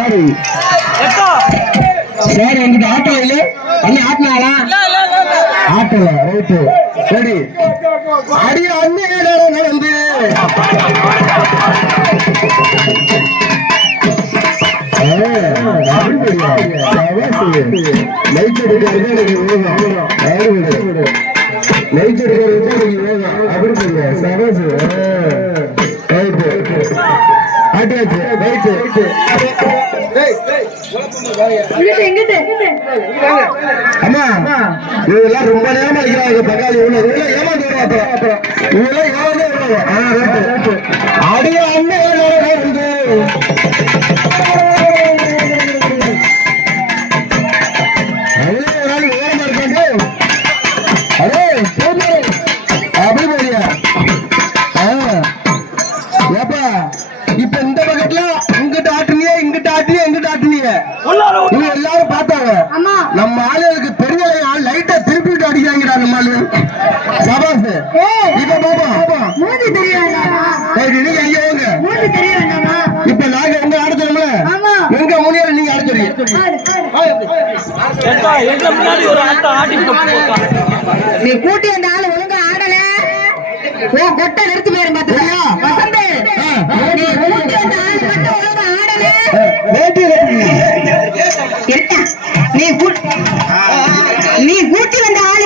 sorry sorry வந்துட்டு auto இல்ல அண்ணன் ஆட்டினாளா ஆட்டோல ரைட்டு ரெடி அடி அண்ணன் நடந்து லைட் எடுக்கிறது லைட் எடுக்கிறது அப்படி சொல்லுங்க சவாசு ஆட்டியாச்சு ரைட்டு அம்மா இதெல்லாம் ரொம்ப நேரம் அடிக்கிறாங்க பங்காளி ஏமாந்து அடிய அண்ணன் இப்ப இந்த பக்கத்துல இங்கிட்ட ஆட்டுனிய இங்கிட்ட ஆட்டுனிய எங்கிட்ட ஆட்டுனிய எல்லாரும் பார்த்தாங்க நம்ம ஆளுகளுக்கு பெரிய லைட்டா திருப்பிட்டு அடிக்கிறாங்கடா நம்ம ஆளு சபாஸ் இப்ப பாப்பா நீங்க ஐயா இப்ப நாங்க எங்க ஆடுறோம்ல எங்க முனியாரு நீங்க ஆடுறீங்க நீ கூட்டி அந்த ஆளு ஒழுங்கா ஆடல கொட்டை நிறுத்தி போயிரும் பாத்துக்கியா வசந்தே நீ கூட்டி அந்த ஆளு மட்டும் ஒழுங்கா ஆடல நீ கூட்டி வந்த ஆளு